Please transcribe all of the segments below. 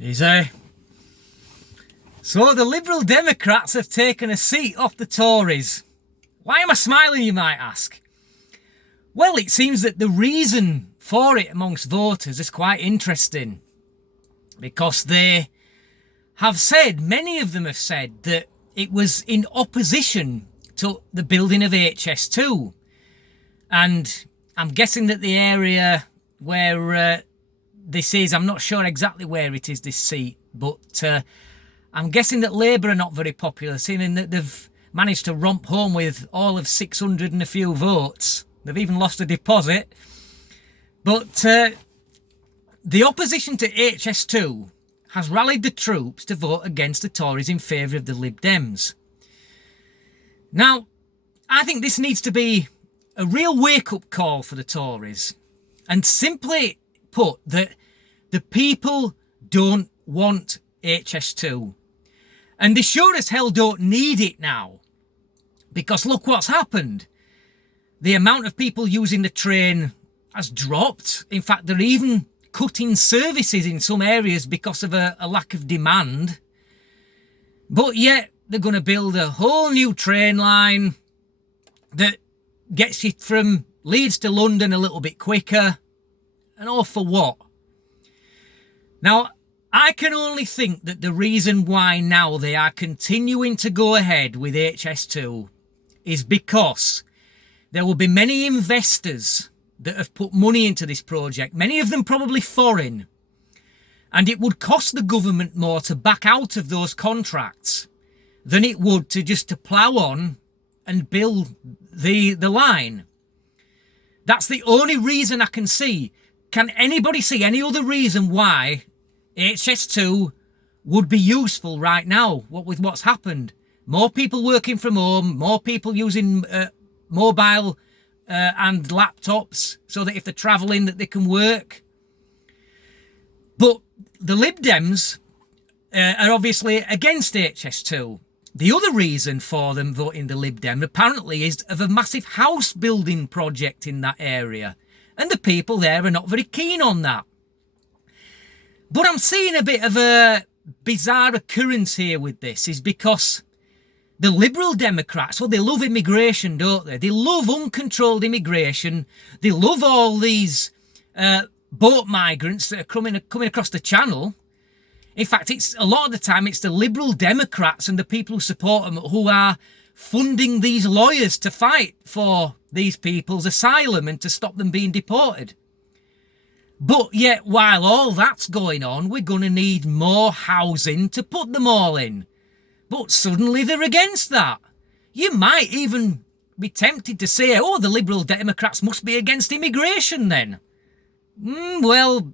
Easy. So the Liberal Democrats have taken a seat off the Tories. Why am I smiling, you might ask? Well, it seems that the reason for it amongst voters is quite interesting, because they have said, many of them have said, that it was in opposition to the building of HS2. And I'm guessing that the area where this is, I'm not sure exactly where it is, this seat, but I'm guessing that Labour are not very popular, seeing that they've managed to romp home with all of 600 and a few votes. They've even lost a deposit. But the opposition to HS2 has rallied the troops to vote against the Tories in favour of the Lib Dems. Now, I think this needs to be a real wake-up call for the Tories. And simply put, that the people don't want HS2. And they sure as hell don't need it now. Because look what's happened. The amount of people using the train has dropped. In fact, they're even cutting services in some areas because of a lack of demand. But yet, they're going to build a whole new train line that gets you from Leeds to London a little bit quicker. And all for what? Now, I can only think that the reason why now they are continuing to go ahead with HS2 is because there will be many investors that have put money into this project, many of them probably foreign, and it would cost the government more to back out of those contracts than it would to plough on and build the line. That's the only reason I can see. Can anybody see any other reason why HS2 would be useful right now, with what's happened? More people working from home, more people using mobile and laptops so that if they're travelling that they can work. But the Lib Dems are obviously against HS2. The other reason for them voting the Lib Dem apparently is of a massive house building project in that area. And the people there are not very keen on that. But I'm seeing a bit of a bizarre occurrence here with this, is because the Liberal Democrats, well, they love immigration, don't they? They love uncontrolled immigration. They love all these boat migrants that are coming across the channel. In fact, it's a lot of the time it's the Liberal Democrats and the people who support them who are funding these lawyers to fight for these people's asylum and to stop them being deported. But yet, while all that's going on, we're going to need more housing to put them all in. But suddenly they're against that. You might even be tempted to say, oh, the Liberal Democrats must be against immigration then. Well,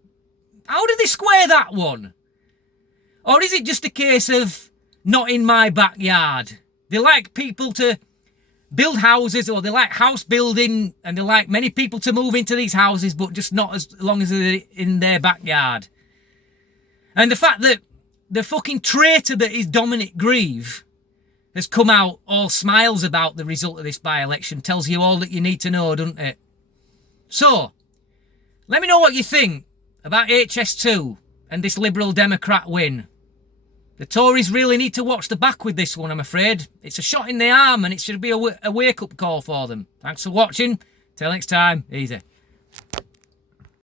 how do they square that one? Or is it just a case of not in my backyard? They like people to build houses, or they like house building, and they like many people to move into these houses, but just not as long as they're in their backyard. And the fact that the fucking traitor that is Dominic Grieve has come out all smiles about the result of this by-election tells you all that you need to know, doesn't it? So, let me know what you think about HS2 and this Liberal Democrat win. The Tories really need to watch the back with this one, I'm afraid. It's a shot in the arm and it should be a wake-up call for them. Thanks for watching. Till next time, easy.